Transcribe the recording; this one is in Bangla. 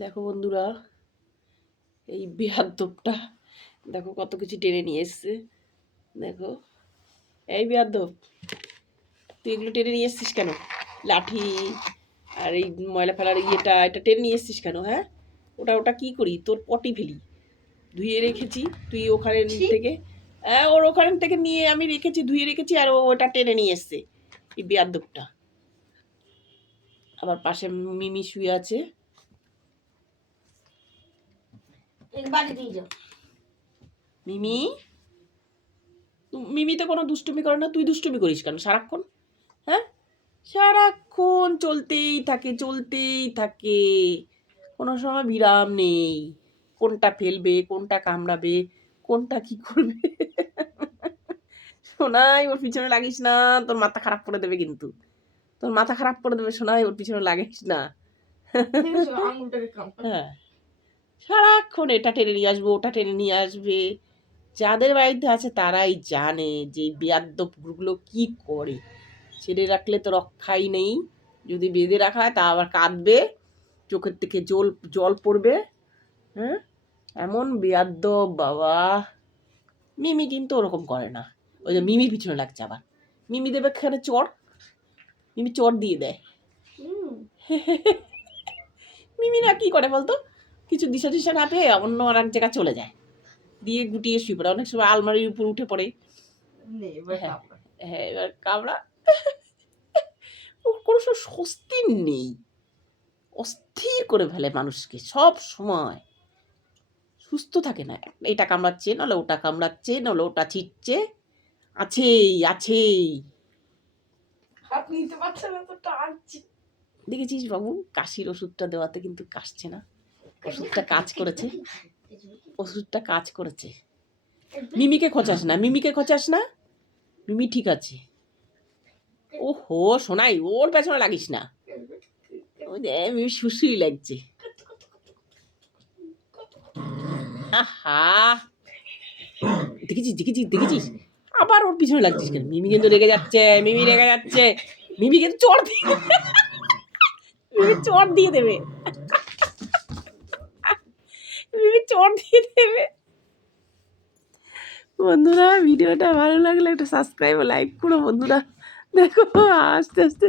দেখো বন্ধুরা, এই বেয়াদ্দপটা দেখো কত কিছু টেনে নিয়ে এসছে। দেখো, এই বেয়াদ্দপ, তুই এগুলো টেনে নিয়ে এসছিস কেন? লাঠি আর এই ময়লা ফেলার এটা টেনে নিয়ে এসছিস কেন? হ্যাঁ, ওটা কি করি? তোর পটি ফেলি, ধুয়ে রেখেছি তুই ওখানে থেকে। হ্যাঁ, ওর ওখান থেকে নিয়ে আমি রেখেছি, ধুয়ে রেখেছি, আর ওটা টেনে নিয়ে এসছে এই বেয়াদ্দপটা। আবার পাশে মিমি শুয়ে আছে। মিমি মিমি তো কোনো দুষ্টুমি করে না, তুই দুষ্টুমি করিস কেন সারাক্ষণ? হ্যাঁ, সারাক্ষণ চলতেই থাকে, কোনো সময় বিরাম নেই। কোনটা ফেলবে, কোনটা কামড়াবে, কোনটা কি করবে। সোনাই, ওর পিছনে লাগিস না, তোর মাথা খারাপ করে দেবে কিন্তু। তোর মাথা খারাপ করে দেবে সোনাই, ওর পিছনে লাগিস না। হ্যাঁ, সারাক্ষণ এটা টেনে নিয়ে আসবে, ওটা টেনে নিয়ে আসবে। যাদের বাড়িতে আছে তারাই জানে যে বেয়াদ্দপগুলো কি করে। ছেড়ে রাখলে তো রক্ষাই নেই, যদি বেঁধে রাখা হয় তা আবার কাঁদবে, চোখের থেকে জল জল পড়বে। হ্যাঁ, এমন বেয়াদ্দপ বাবা। মিমি কিন্তু ওরকম করে না। ওই যে মিমির পিছনে লাগছে আবার। মিমি দেবে এখানে চড়, মিমি চড় দিয়ে দেয়। মিমি না কি করে বলতো, কিছু দিশা টিশা না পেয়ে অন্য আর এক জায়গায় চলে যায়, দিয়ে গুটিয়ে শুয়ে পড়ে। অনেক সময় আলমারির উপর উঠে পড়ে। হ্যাঁ, এবার কামড়া। ওর কোনো সময় স্বস্তি নেই, অস্থির করে ফেলে মানুষকে সব সময়। সুস্থ থাকে না, এটা কামড়াচ্ছে, নাহলে ওটা কামড়াচ্ছে, নাহলে ওটা ছিটছে, আছেই। আপনি তো পাচ্ছেন না, তো টানছি। দেখেছিস বাবু, কাশির ওষুধটা দেওয়াতে কিন্তু কাশছে না। ওষুধটা কাজ করেছে। মিমিকে খোঁচাস না, মিমি ঠিক আছে। ওহো শোনাই, ওর পেছনে লাগিস না। ওই যে মিমি সুসুই লাগছে। আহা, দেখেছিস আবার ওর পিছনে লাগছিস কেন? মিমি কিন্তু রেগে যাচ্ছে, মিমি কিন্তু চড় দিয়ে দেবে, মিমি চড় দিয়ে দেবে। বন্ধুরা, ভিডিওটা ভালো লাগলে একটা সাবস্ক্রাইব ও লাইক করো বন্ধুরা। দেখো আস্তে আস্তে